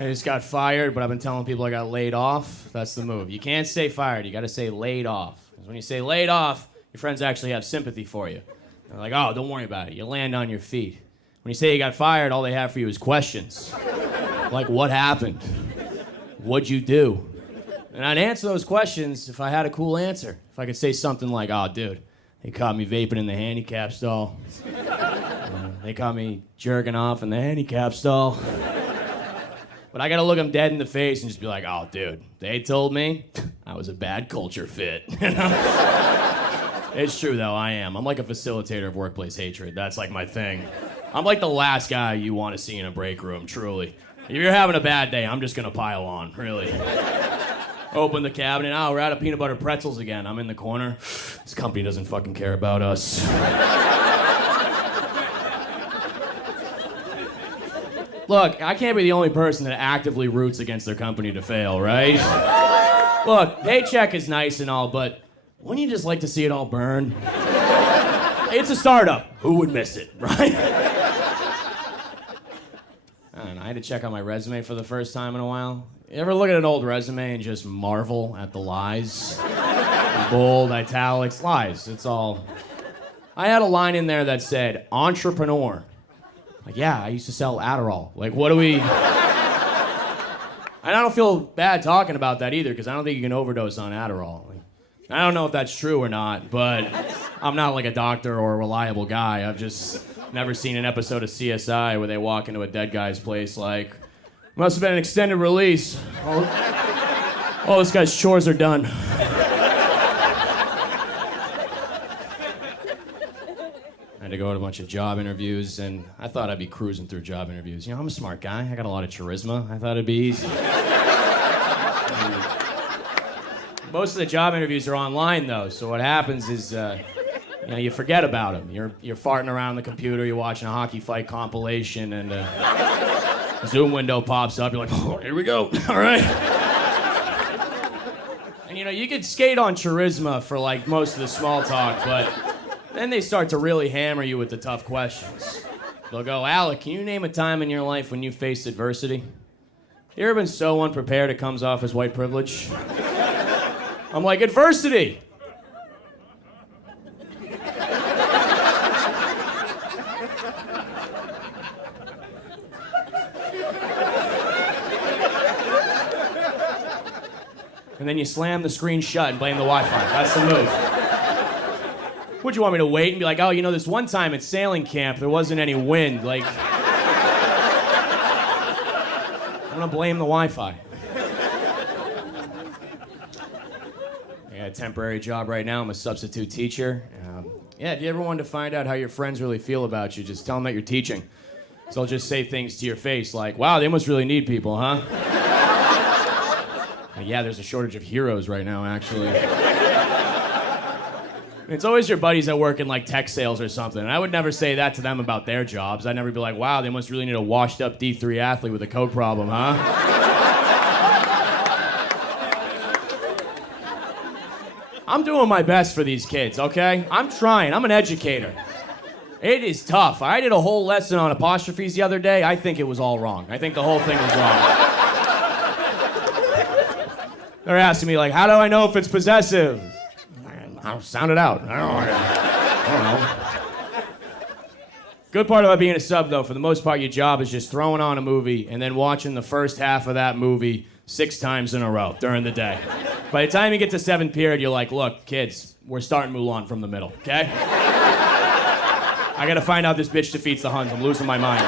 I just got fired, but I've been telling people I got laid off. That's the move. You can't say fired. You got to say laid off. Because when you say laid off, your friends actually have sympathy for you. They're like, oh, don't worry about it. You land on your feet. When you say you got fired, all they have for you is questions. Like, what happened? What'd you do? And I'd answer those questions if I had a cool answer. If I could say something like, oh, dude, they caught me vaping in the handicap stall. They caught me jerking off in the handicap stall. But I gotta look them dead in the face and just be like, oh, dude, they told me I was a bad culture fit. You know? It's true, though, I am. I'm like a facilitator of workplace hatred. That's like my thing. I'm like the last guy you want to see in a break room, truly. If you're having a bad day, I'm just gonna pile on, really. Open the cabinet, oh, we're out of peanut butter pretzels again. I'm in the corner. This company doesn't fucking care about us. Look, I can't be the only person that actively roots against their company to fail, right? Look, paycheck is nice and all, but wouldn't you just like to see it all burn? It's a startup. Who would miss it, right? I don't know, I had to check out my resume for the first time in a while. You ever look at an old resume and just marvel at the lies? Bold, italics, lies, it's all. I had a line in there that said, entrepreneur. Like, yeah, I used to sell Adderall. Like, what do we... And I don't feel bad talking about that either, because I don't think you can overdose on Adderall. Like, I don't know if that's true or not, but I'm not like a doctor or a reliable guy. I've just never seen an episode of CSI where they walk into a dead guy's place like, must have been an extended release. All this guy's chores are done. I had to go to a bunch of job interviews, and I thought I'd be cruising through job interviews. You know, I'm a smart guy. I got a lot of charisma. I thought it'd be easy. Most of the job interviews are online, though, so what happens is, you forget about them. You're farting around the computer, you're watching a hockey fight compilation, and a Zoom window pops up. You're like, oh, here we go. All right. And, you could skate on charisma for, like, most of the small talk, but then they start to really hammer you with the tough questions. They'll go, Alec, can you name a time in your life when you faced adversity? You ever been so unprepared it comes off as white privilege? I'm like, adversity! And then you slam the screen shut and blame the Wi-Fi. That's the move. Would you want me to wait and be like, oh, this one time at sailing camp, there wasn't any wind. Like, I'm gonna blame the Wi-Fi. I got a temporary job right now. I'm a substitute teacher. If you ever wanted to find out how your friends really feel about you, just tell them that you're teaching. So I'll just say things to your face like, wow, they must really need people, huh? Yeah, there's a shortage of heroes right now, actually. It's always your buddies that work in, like, tech sales or something. And I would never say that to them about their jobs. I'd never be like, wow, they must really need a washed-up D3 athlete with a code problem, huh? I'm doing my best for these kids, okay? I'm trying. I'm an educator. It is tough. I did a whole lesson on apostrophes the other day. I think it was all wrong. I think the whole thing was wrong. They're asking me, like, how do I know if it's possessive? I'll sound it out. I don't know. Good part about being a sub, though, for the most part, your job is just throwing on a movie and then watching the first half of that movie 6 times in a row during the day. By the time you get to 7th period, you're like, look, kids, we're starting Mulan from the middle, okay? I gotta find out this bitch defeats the Huns. I'm losing my mind.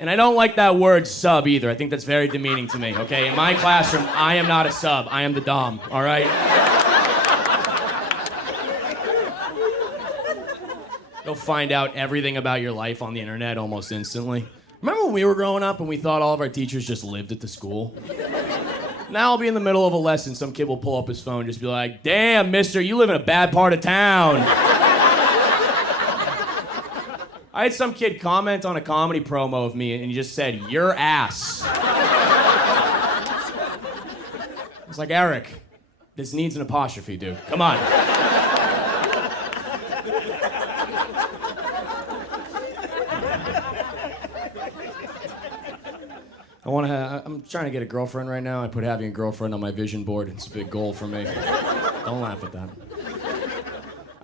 And I don't like that word sub either. I think that's very demeaning to me, okay? In my classroom, I am not a sub. I am the dom, all right? You'll find out everything about your life on the internet almost instantly. Remember when we were growing up and we thought all of our teachers just lived at the school? Now I'll be in the middle of a lesson, some kid will pull up his phone and just be like, damn, mister, you live in a bad part of town. I had some kid comment on a comedy promo of me and he just said, your ass. I was like, Eric, this needs an apostrophe, dude. Come on. I'm trying to get a girlfriend right now. I put having a girlfriend on my vision board. It's a big goal for me. Don't laugh at that.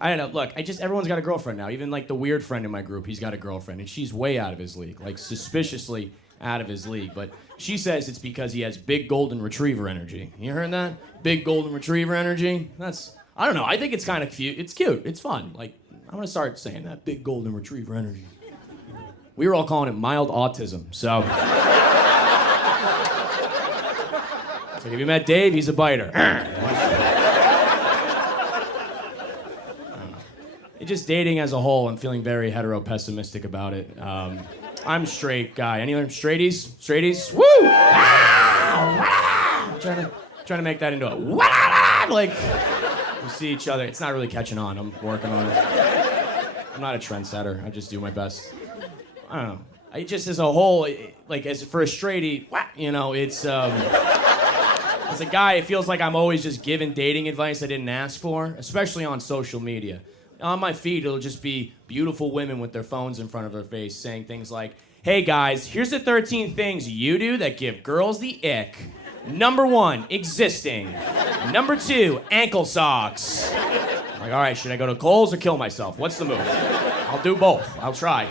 I don't know. Look, everyone's got a girlfriend now. Even like the weird friend in my group, he's got a girlfriend, and she's way out of his league, like suspiciously out of his league. But she says it's because he has big golden retriever energy. You heard that? Big golden retriever energy? I don't know. I think it's kind of cute. It's cute. It's fun. Like, I'm gonna start saying that. Big golden retriever energy. We were all calling it mild autism, so. So if you met Dave, he's a biter. Just dating as a whole, I'm feeling very hetero-pessimistic about it. I'm a straight guy. Any other straighties? Straighties? Woo! I'm trying to make that into a like we see each other. It's not really catching on. I'm working on it. I'm not a trendsetter. I just do my best. I don't know. I just as a whole, like as for a straightie, you know, it's as a guy, it feels like I'm always just giving dating advice I didn't ask for, especially on social media. On my feed, it'll just be beautiful women with their phones in front of their face saying things like, hey guys, here's the 13 things you do that give girls the ick. Number 1, existing. Number 2, ankle socks. I'm like, all right, should I go to Kohl's or kill myself? What's the move? I'll do both. I'll try.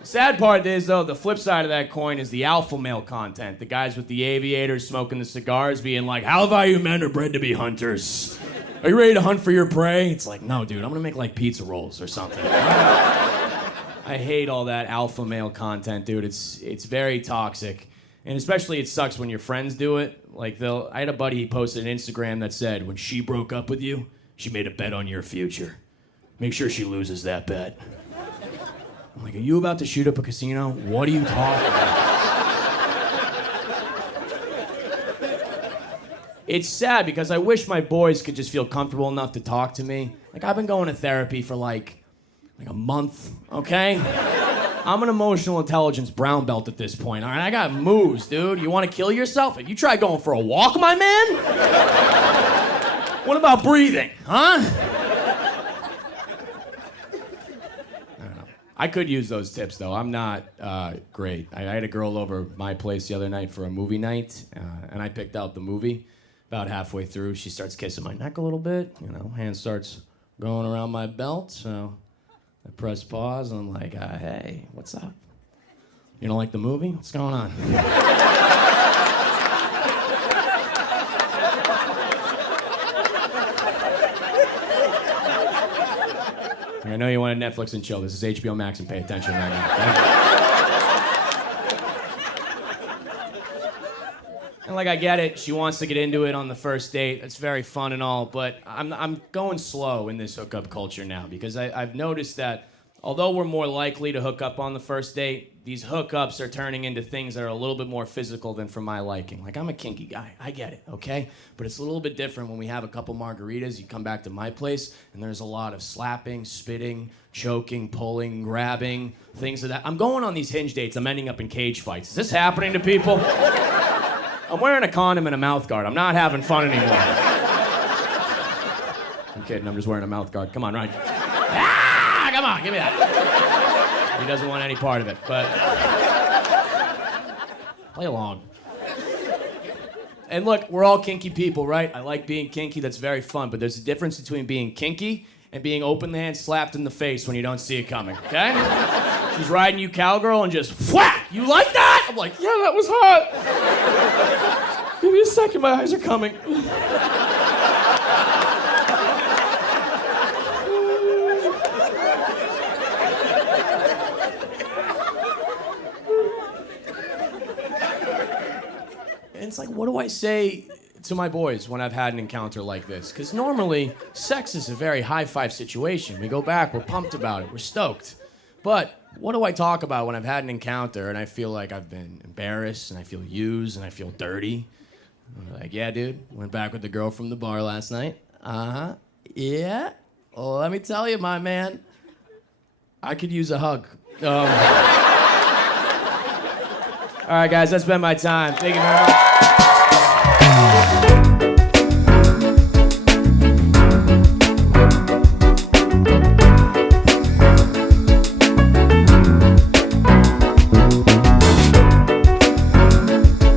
The sad part is, though, the flip side of that coin is the alpha male content. The guys with the aviators smoking the cigars being like, how value men are bred to be hunters. Are you ready to hunt for your prey? It's like, no, dude, I'm gonna make like pizza rolls or something. I hate all that alpha male content, dude. It's very toxic. And especially it sucks when your friends do it. Like I had a buddy, he posted an Instagram that said, when she broke up with you, she made a bet on your future. Make sure she loses that bet. I'm like, are you about to shoot up a casino? What are you talking about? It's sad because I wish my boys could just feel comfortable enough to talk to me. Like, I've been going to therapy for like a month, okay? I'm an emotional intelligence brown belt at this point, all right? I got moves, dude. You want to kill yourself? Have you tried going for a walk, my man? What about breathing, huh? I don't know. I could use those tips, though. I'm not great. I had a girl over my place the other night for a movie night, and I picked out the movie. About halfway through, she starts kissing my neck a little bit. You know, hand starts going around my belt. So I press pause, and I'm like, hey, what's up? You don't like the movie? What's going on? I know you want to Netflix and chill. This is HBO Max and pay attention right now. Okay? And like, I get it. She wants to get into it on the first date. It's very fun and all, but I'm going slow in this hookup culture now because I've noticed that although we're more likely to hook up on the first date, these hookups are turning into things that are a little bit more physical than for my liking. Like, I'm a kinky guy. I get it, okay? But it's a little bit different when we have a couple margaritas, you come back to my place, and there's a lot of slapping, spitting, choking, pulling, grabbing, things of that. I'm going on these Hinge dates. I'm ending up in cage fights. Is this happening to people? I'm wearing a condom and a mouth guard. I'm not having fun anymore. I'm kidding. I'm just wearing a mouth guard. Come on, right? Ah, come on, give me that. He doesn't want any part of it, but play along. And look, we're all kinky people, right? I like being kinky. That's very fun. But there's a difference between being kinky and being open hand slapped in the face when you don't see it coming, okay? She's riding you cowgirl and just whack! You like that? I'm like, yeah, that was hot. Give me a second, my eyes are coming. And it's like, what do I say to my boys when I've had an encounter like this? Because normally, sex is a very high-five situation. We go back, we're pumped about it, we're stoked. But what do I talk about when I've had an encounter and I feel like I've been embarrassed and I feel used and I feel dirty? I'm like, yeah, dude, went back with the girl from the bar last night. Uh-huh, yeah. Well, let me tell you, my man, I could use a hug. All right, guys, that's been my time. Thank you very much.